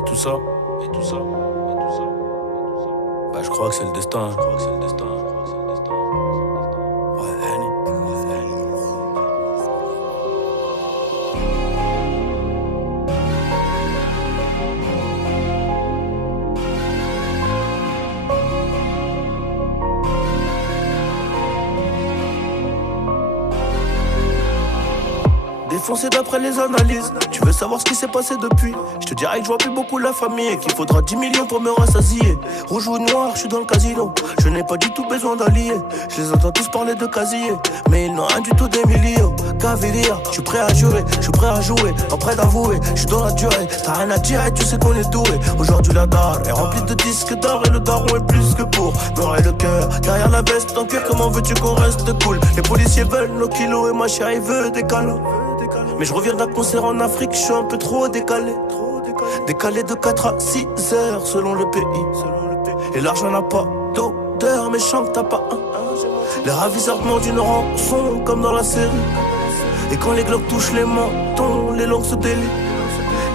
Et tout ça, et tout ça, et tout ça. Bah, je crois que c'est le destin, je crois que c'est le destin, je crois que c'est le destin. Ouais, Henny. Défoncé d'après les analyses. Tu veux savoir ce qui s'est passé depuis? Je te dirais que je vois plus beaucoup la famille et qu'il faudra 10 millions pour me rassasier. Rouge ou noir, je suis dans le casino. Je n'ai pas du tout besoin d'alliés. Je les entends tous parler de casier, mais ils n'ont rien du tout des millions. Cavalier, je suis prêt à jurer, je suis prêt à jouer, pas prêt d'avouer. Je suis dans la durée, t'as rien à dire et tu sais qu'on est doué. Aujourd'hui la dalle est remplie de disques d'or et le daron est plus que pour m'aurait le cœur derrière la veste en cuir. Comment veux-tu qu'on reste cool? Les policiers veulent nos kilos et ma chérie veut des câlins. Mais je reviens d'un concert en Afrique, je suis un peu trop décalé. Décalé de 4 à 6 heures selon le pays. Et l'argent n'a pas d'odeur, mais je sens que t'as pas un. Les ravisseurs demandent une rançon comme dans la série. Et quand les glocks touchent les mentons, les langues se délient.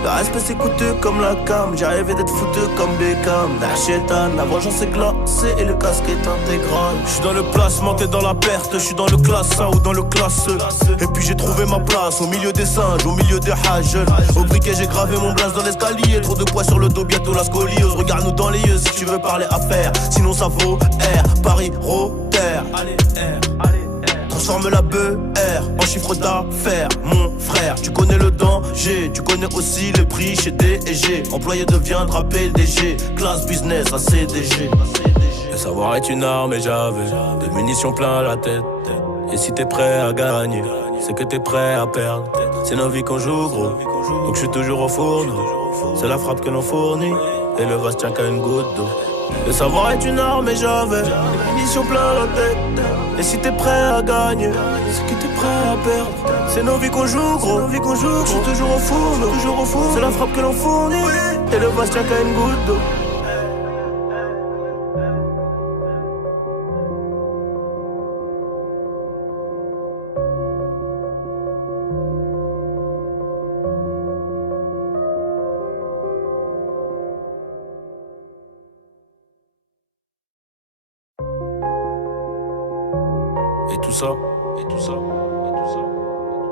Le respect c'est coûteux comme la cam. J'ai rêvé d'être fouteux comme Beckham. Nachétan, la vengeance est glacée et le casque est intégral. Je suis dans le placement, t'es dans la perte. Je suis dans le classe A ou dans le classe E. Et puis j'ai trouvé ma place au milieu des singes, au milieu des hages. Au briquet j'ai gravé mon blaze dans l'escalier. Trop de poids sur le dos, bientôt la scoliose. Regarde-nous dans les yeux si tu veux parler affaires. Sinon ça vaut R, Paris, Rotter. Allez R, allez. Transforme la BR en chiffre d'affaires, mon frère. Tu connais le danger, tu connais aussi le prix chez D&G. Employé deviendra PDG, classe business à CDG. Le savoir est une arme et j'avais des munitions plein la tête. Et si t'es prêt à gagner, c'est que t'es prêt à perdre. C'est nos vies qu'on joue gros, donc je suis toujours au fourneau. C'est la frappe que l'on fournit, et le vase tient qu'à une goutte d'eau. Le savoir est une arme et j'avais des munitions plein la tête. Et si t'es prêt à gagner, c'est que t'es prêt à perdre. C'est nos vies qu'on joue gros, je suis toujours au four, c'est la frappe que l'on fournit, et le vase tient qu'à une goutte d'eau. Et tout ça, et tout ça, et tout ça, et tout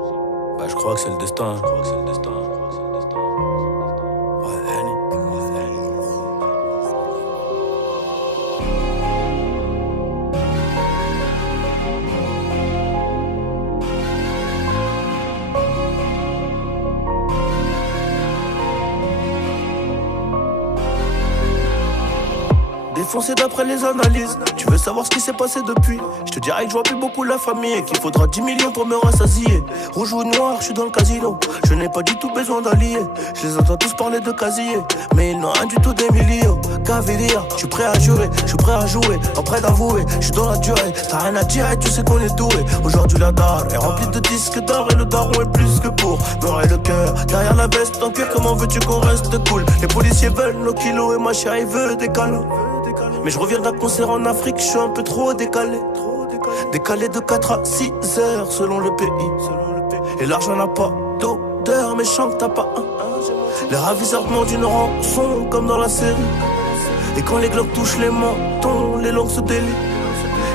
ça. Bah, je crois que c'est le destin, je crois que c'est le destin, je crois que c'est le destin. Ouais, Henny. Défoncé d'après les analyses. Tu veux savoir ce qui s'est passé depuis? Je te dirais que je vois plus beaucoup la famille et qu'il faudra 10 millions pour me rassasier. Rouge ou noir, je suis dans le casino. Je n'ai pas du tout besoin d'alliés. Je les entends tous parler de casier, mais ils n'ont rien du tout des millions. Cavalier, je suis prêt à jurer, je suis prêt à jouer, pas prêt d'avouer. Je suis dans la durée, t'as rien à dire et tu sais qu'on est doué. Aujourd'hui la dalle est remplie de disques d'or et le daron est plus que pour m'aurait le cœur derrière la veste en cuir. Comment veux-tu qu'on reste cool? Les policiers veulent nos kilos et ma chérie veut des câlins. Mais je reviens d'un concert en Afrique, je suis un peu trop décalé. Décalé de 4 à 6 heures selon le pays. Et l'argent n'a pas d'odeur, mais je sens que t'as pas un. Les ravisseurs demandent une rançon comme dans la série. Et quand les glocks touchent les mentons, les langues se délient.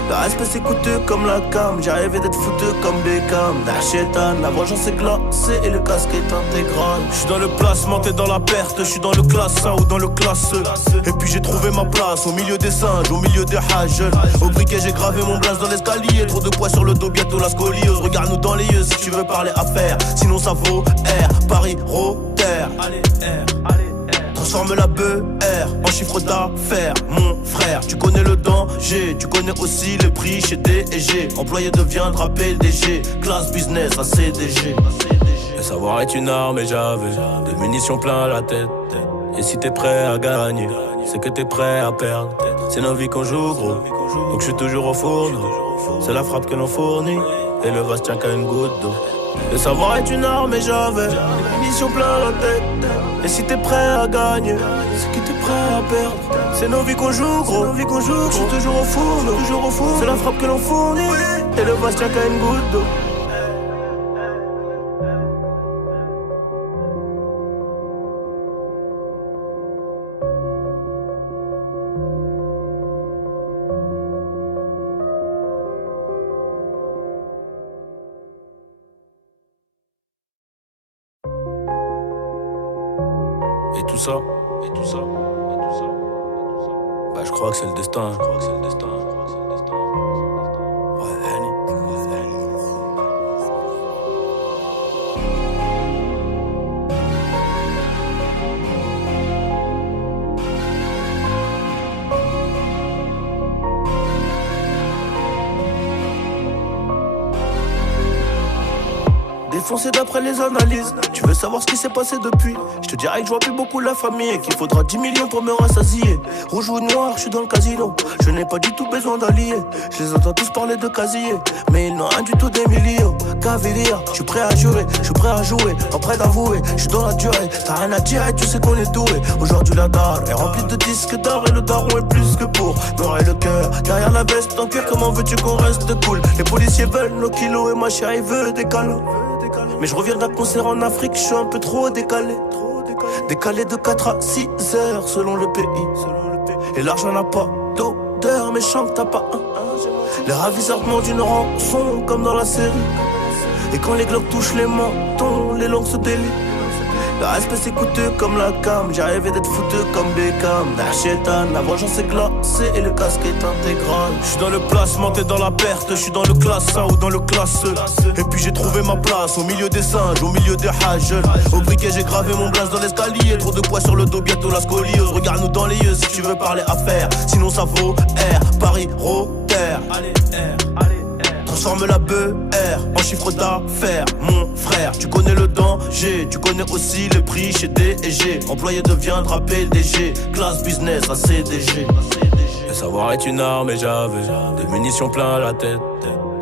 Le respect c'est coûteux comme la cam. J'ai rêvé d'être fouteux comme Beckham. Nachétan, la vengeance est glacée et le casque est intégral. Je suis dans le placement, t'es dans la perte. Je suis dans le classe A ou dans le classe E. Et puis j'ai trouvé ma place au milieu des singes, au milieu des hages. Au briquet j'ai gravé mon blaze dans l'escalier. Trop de poids sur le dos, bientôt la scoliose. Regarde-nous dans les yeux si tu veux parler affaires. Sinon ça vaut R, Paris, Rotter. Allez R, allez. Transforme la BR en chiffre d'affaires, mon frère. Tu connais le danger, tu connais aussi le prix chez D&G. Employé deviendra PDG, classe business à CDG. Le savoir est une arme et j'avais des munitions plein la tête. Et si t'es prêt à gagner, c'est que t'es prêt à perdre. C'est nos vies qu'on joue gros, donc je suis toujours au fourneau. C'est la frappe que l'on fournit, et le vase tient qu'à une goutte d'eau. Le savoir est une arme et j'avais des munitions plein la tête. Et si t'es prêt à gagner, c'est que t'es prêt à perdre. C'est nos vies qu'on joue gros, je suis toujours au four, c'est la frappe que l'on fournit, et le vase tient qu'à une goutte d'eau. Et tout ça, et tout ça, et tout ça. Bah je crois que c'est le destin, je crois que c'est le destin, je crois que c'est le destin. Ouais, Annie. Défoncé d'après les analyses. Tu veux savoir ce qui s'est passé depuis? Je te dirais que je vois plus beaucoup la famille et qu'il faudra 10 millions pour me rassasier. Rouge ou noir, je suis dans le casino. Je n'ai pas du tout besoin d'alliés. Je les entends tous parler de casier, mais ils n'ont rien du tout d'Emilio. Cavalier, je suis prêt à jurer, je suis prêt à jouer, pas prêt d'avouer. Je suis dans la durée, t'as rien à dire et tu sais qu'on est doué. Aujourd'hui la dalle est remplie de disques d'or et le daron est plus que pour noirrer le cœur. Derrière la veste en cuir, comment veux-tu qu'on reste cool? Les policiers veulent nos kilos et ma chérie veut des câlins. Mais je reviens d'un concert en Afrique, je suis un peu trop décalé. Décalé de 4 à 6 heures selon le pays. Et l'argent n'a pas d'odeur, mais chante t'as pas un. Les ravisseurs demandent une rançon comme dans la série. Et quand les glocks touchent les mentons, les langues se délient. Le respect c'est coûteux comme la cam. J'ai rêvé d'être fouteux comme Beckham. Nachétan, la vengeance est glacée et le casque est intégral. Je suis dans le placement, t'es dans la perte. Je suis dans le classe 1 ou dans le classe E. Et puis j'ai trouvé ma place au milieu des singes, au milieu des hages. Au briquet j'ai gravé mon blaze dans l'escalier. Trop de poids sur le dos, bientôt la scoliose. Regarde-nous dans les yeux si tu veux parler affaires. Sinon ça vaut R, Paris, Rotter. Allez R, allez. Transforme la BR en chiffre d'affaires, mon frère. Tu connais le danger, tu connais aussi les prix chez D&G. Employé deviendra PDG, classe business à CDG. Le savoir est une arme et j'avais des munitions plein la tête.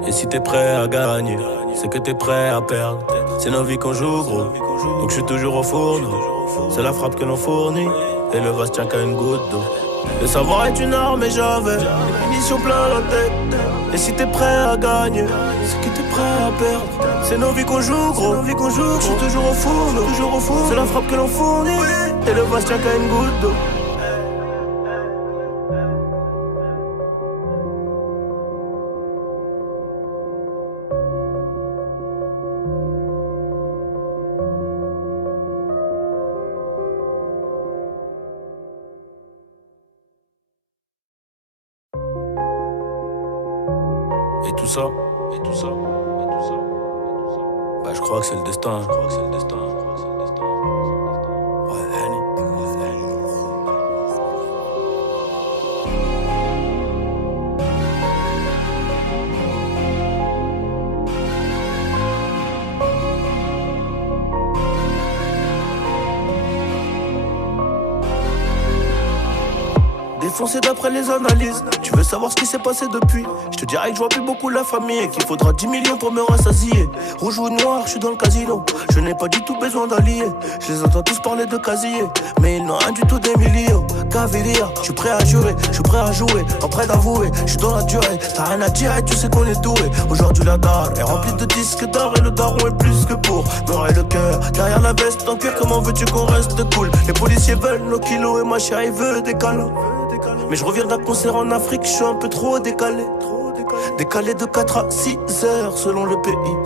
Et si t'es prêt à gagner, c'est que t'es prêt à perdre. C'est nos vies qu'on joue gros, donc je suis toujours au fourneau. C'est la frappe que l'on fournit, et le vase tient qu'à une goutte d'eau. Le savoir est une arme et j'avais des munitions plein la tête. Et si t'es prêt à gagner, c'est que t'es prêt à perdre. C'est nos vies qu'on joue gros, je suis toujours au four, c'est la frappe que l'on fournit, et le vase tient qu'à une goutte d'eau. Et tout ça, et tout ça, et tout ça, et tout ça. Bah je crois que c'est le destin, je crois que c'est le destin, je crois que c'est le destin. Ouais, Annie. Défoncé d'après les analyses. Tu veux savoir ce qui s'est passé depuis? Je te dirais que je vois plus beaucoup la famille et qu'il faudra 10 millions pour me rassasier. Rouge ou noir, je suis dans le casino. Je n'ai pas du tout besoin d'alliés. Je les entends tous parler de casier, mais ils n'ont rien du tout d'Emilio. Cavalier, je suis prêt à jurer, je suis prêt à jouer, pas prêt d'avouer. Je suis dans la durée, t'as rien à dire et tu sais qu'on est doué. Aujourd'hui la dalle est remplie de disques d'or et le daron est plus que pour noirrer le cœur. Derrière la veste en cuir, comment veux-tu qu'on reste cool? Les policiers veulent nos kilos et ma chérie veut des câlins. Mais je reviens d'un concert en Afrique, je suis un peu trop décalé. Décalé de 4 à 6 heures selon le pays.